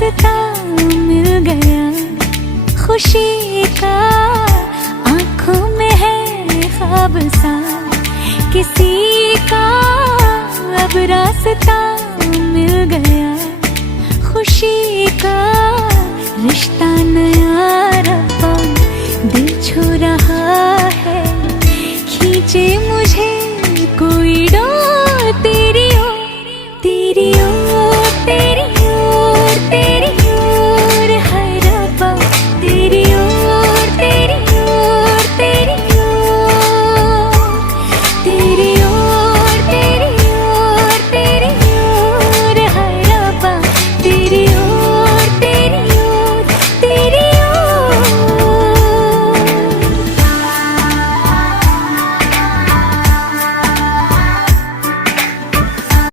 रास्ता मिल गया खुशी का, आंखों में है ख्वाब सा किसी का, अब रास्ता मिल गया खुशी का। रिश्ता नया रब्बा दिल छू रहा है, खींचे